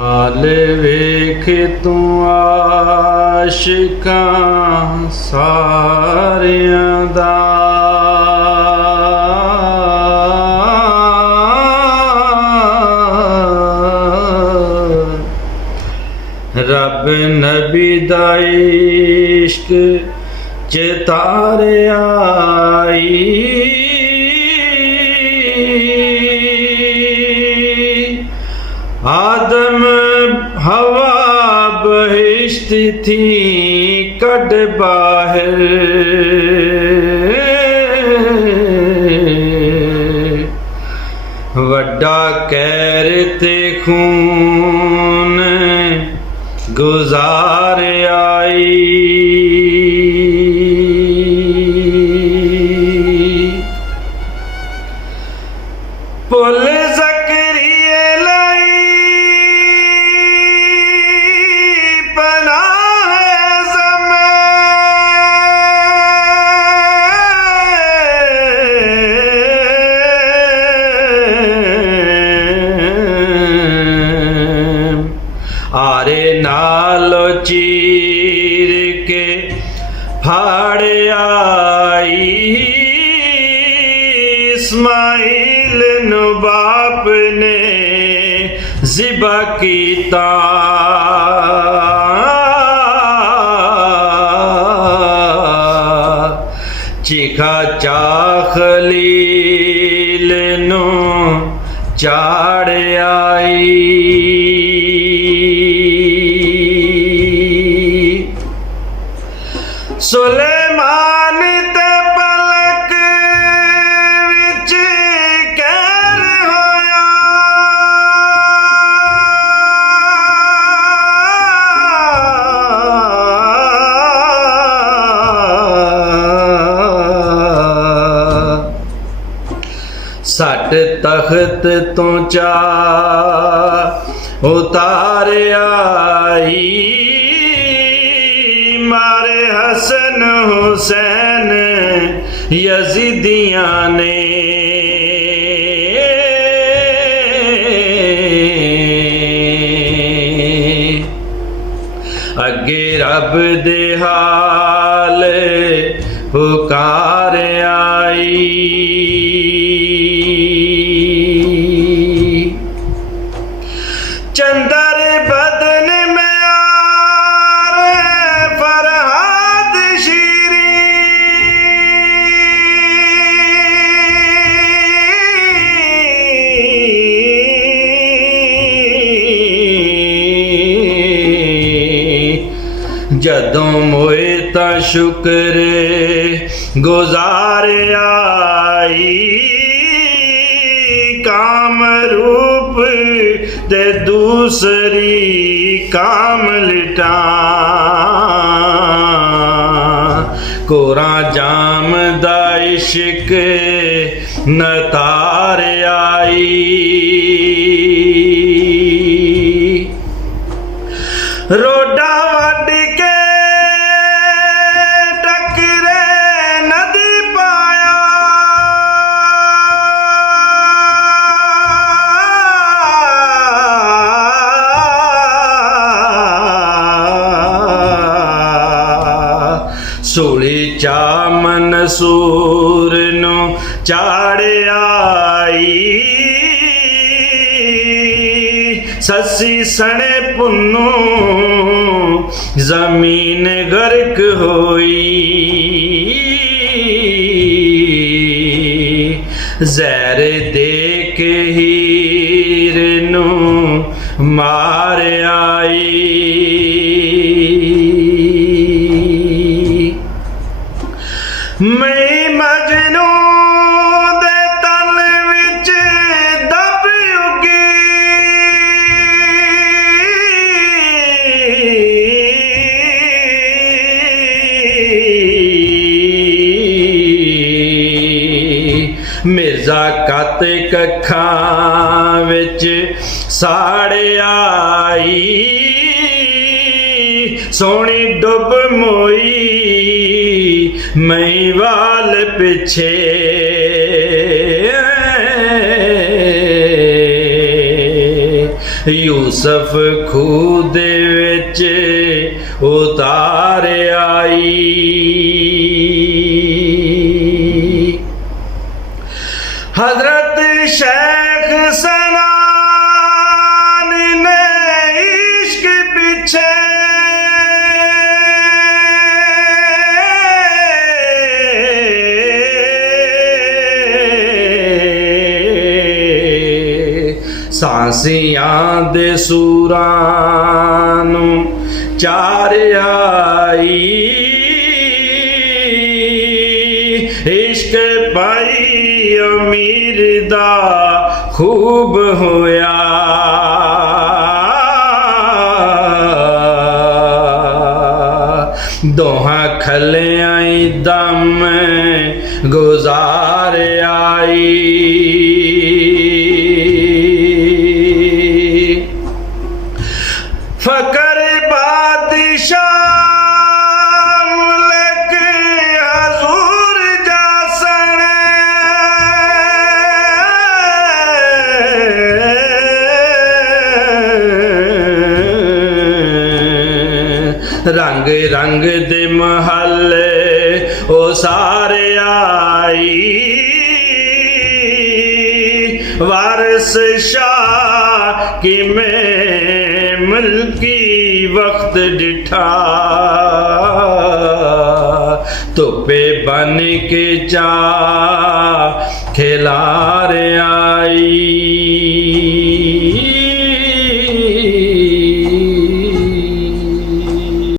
ਹਾਲ ਵੇਖ ਤੂੰ ਆਸ਼ਿਕਾਂ ਸਾਰਿਆਂ ਦਾ, ਰੱਬ ਨਬੀ ਦਾ ਇਸ਼ਕ ਚਿਤਾਰਿਆ आदम हवा बहिश्त थी कड बाहर, वड्डा कैर ते खून गुजार आई, पुल आरे नालो चीर के फाड़ आई, इस्माइल नु बाप ने ज़िबा कीता, चीखा चा खलील नु चाड़ आई, सुलेमान ते पलक विच कहर होया, सट तख्त तो चा उतार आई, मारे हसन हुसैन यजीदियां ने, अगे रब दे हाल पुकार आई, चंदर बदन में जदों मोए ता शुक्र गुजार आई, काम रूप ते दूसरी काम लिटा, कोरा जाम दा इश्क नतार आई, रोडा वड के टकरे नदी पाया, सूली चा मनसूर नु चाड़ आई, ससी सने पुन्नू जमीन गर्क होई, जहर दे के हीर नू मार आई, मैं मजनू दे तन विच दब उगी, मिर्जा कत कखां विच साड़ आई, सोनी डुब मोई मई वाल पिछे, यूसुफ खूह दे विच उतार आई। हजरत शेख सनान ने इश्क पीछे सांसियां दे सूरां नूं चार आई। इश्क पाई अमीर दा खूब होया। दोहां खलियां दम गुजार आई। फकर बादशाह मुल्क हजूर जासन रंग रंग दे महले ओ सारे आई। वारिस शाह कि मैं मुल्की वक्त डिठा धुप्पे बन के चा खिलार आई।